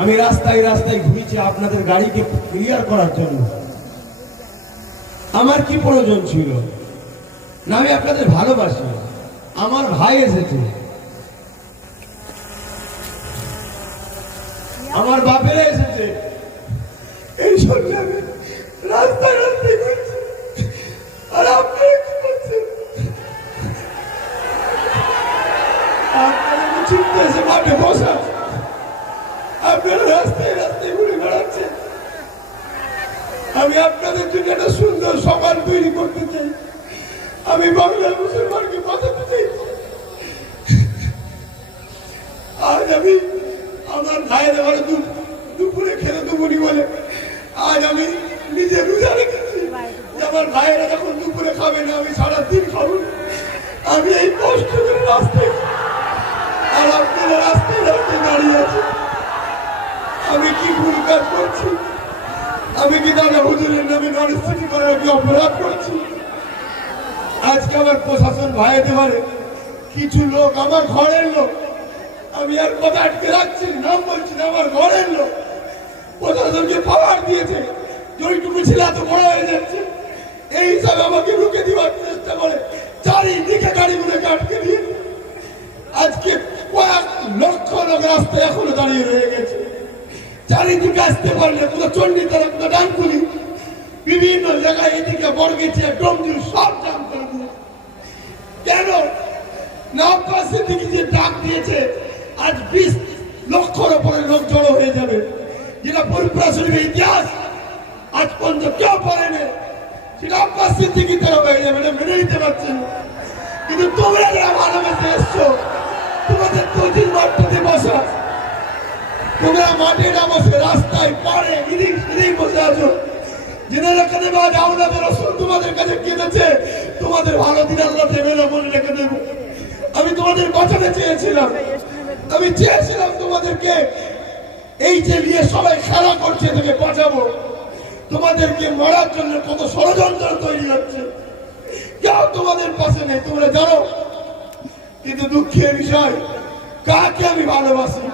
আমি রাস্তায় রাস্তায় ঘুরেছি আপনাদের গাড়িকে ক্লিয়ার করার জন্য। আমার কি প্রয়োজন ছিল? না, আমি আপনাদের ভালোবাসি। আমার ভাই এসেছে। আমার বাপেরা এসেছে। এই সঙ্গে আমি রাস্তায় রাস্তায় ঘুরছি। আর আপনারা কি করছেন? আপনারা উচিত এসে মাঠে আপনারা রাস্তায় রাস্তায় ঘুরে বেড়াচ্ছেন আমি আপনাদের জন্য একটা সুন্দর সকাল তৈরি করতে চাই। আমি বাংলার মুসলমানকে বাঁচাতে চাই। আজ আমি আমার ভাইয়ের ঘরে দুপুরে খেলে দুপুরি বলে, আজ আমি নিজে রোজা রেখেছি। আমার ভাইয়েরা যখন দুপুরে খাবে না, আমি সারা দিন খাব। আমি এই কষ্ট করে রাস্তায় আর আপনারা রাস্তায় রাস্তায় দাঁড়িয়ে আছে। আমি কি ভুল কাজ করছি? আমি কি দাদা হুজুরের নামে নরস্থিতি করার কি অপরাধ করছি? আজকে আমার প্রশাসন ভাইতে পারে, কিছু লোক আমার ঘরের লোক। আমি আর কথা আটকে রাখছি নাম বলছি না, আমার ঘরের লোক। প্রশাসনকে পাওয়ার দিয়েছে, যেইটুকু ছিল এত বড় হয়ে যাচ্ছে। এই হিসাবে আমাকে রুখে দেওয়ার চেষ্টা করে, চারিদিকে গাড়িগুলোকে আটকে দিয়ে। আজকে কয়েক লক্ষ লোক রাস্তায় এখনও দাঁড়িয়ে রয়ে গেছে। চারিদিকে আসতে পারলে কোথাও চণ্ডীতলা কোথাও ডানকুলি বিভিন্ন জায়গায় এদিকে বর্গেছে ডমজুর সব জাম করে দিয়েছে কেন? নওকার সিদ্দিকি যে ডাক দিয়েছে, আজ বিশ লক্ষর ওপরে লোক জড়ো হয়ে যাবে। যেটা পরিপুরা ইতিহাস, আজ পর্যন্ত কেউ পারেনি সেটা আব্বাস সিদ্দিকি তারা হয়ে যাবে, এটা মেনে নিতে পারছেন না। কিন্তু তোমরা যারা ভালোবেসে এসছো, তোমাদের তৈরির মাঠটাতে বসা। তোমরা মাঠে না বসে রাস্তায় পারে, ইদিক সিদিক বসে আছো। জেনে রেখে দেবে, আজ আমাদের তোমাদের কাছে কেঁদেছে তোমাদের ভালো দিন আল্লাহ দেবে না, মনে রেখে দেবে। আমি তোমাদের বাঁচাতে চেয়েছিলাম। আমি চেয়েছিলাম তোমাদেরকে এই যে নিয়ে সবাই খেলা করছে থেকে বাঁচাবো। তোমাদেরকে মারার জন্য কত ষড়যন্ত্র তৈরি হচ্ছে। কেউ তোমাদের পাশে নেই, তোমরা জানো। কিন্তু দুঃখের বিষয়, কাকে আমি ভালোবাসি?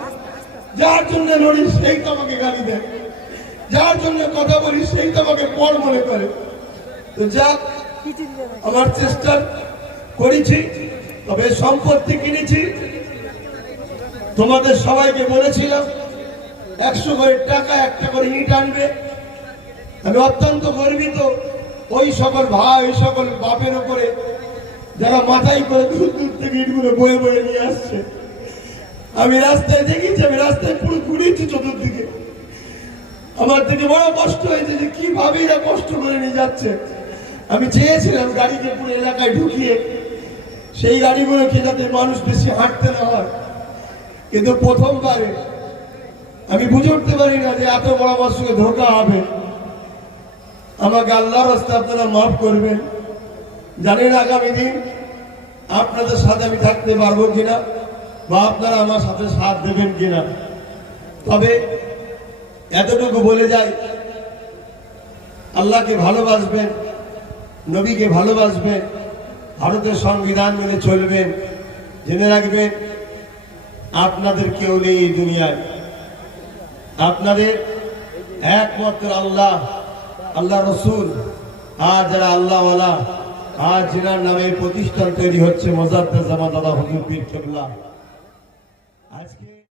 যার জন্য লড়ি সেই তো আমাকে গালি দেয়। যার জন্য কথা বলি সেই তো আমাকে পর মনে করে। তো যাক, আমার চেষ্টা করেছি, তবে সম্পত্তি কিনেছি। তোমাদের সবাইকে বলেছিলাম, একশো করে টাকা, একটা করে ইট আনবে। আমি অত্যন্ত গর্বিত, ওই সকল ভাই, ওই সকল বাপের উপরে যারা মাথায় করে দূর দূর থেকে ইটগুলো বয়ে বয়ে নিয়ে আসছে। আমি রাস্তায় দেখেছি, আমি রাস্তায় পুরো ঘুরেছি চতুর্দিকে। আমার থেকে বড় কষ্ট হয়েছে যে কীভাবে এরা কষ্ট করে নিয়ে যাচ্ছে। আমি চেয়েছিলাম গাড়িকে পুরো এলাকায় ঢুকিয়ে সেই গাড়িগুলোকে যাতে মানুষ বেশি হাঁটতে না হয়। কিন্তু প্রথমবারে আমি বুঝে উঠতে পারি না যে এত বড় আমার সঙ্গে ধোকা হবে। আমাকে আল্লাহর রাস্তা আপনারা মাফ করবেন। জানি না আগামী দিন আপনাদের সাথে আমি থাকতে পারব কিনা? বা আপনারা আমার সাথে সাথ দেবেন কিনা। তবে এতটুকু বলে যাই, আল্লাহকে ভালোবাসবেন, নবীকে ভালোবাসবেন, ভারতের সংবিধান মেনে চলবেন, জেনে রাখবেন, আপনাদের কেউ নেই এই দুনিয়ায়। আপনাদের একমাত্র আল্লাহ আল্লাহ রসুল, আর যারা আল্লাহওয়ালা, আর যেনার নামে প্রতিষ্ঠান তৈরি হচ্ছে মজাদ্দ জামা দাদা হুজুর পীর আজকে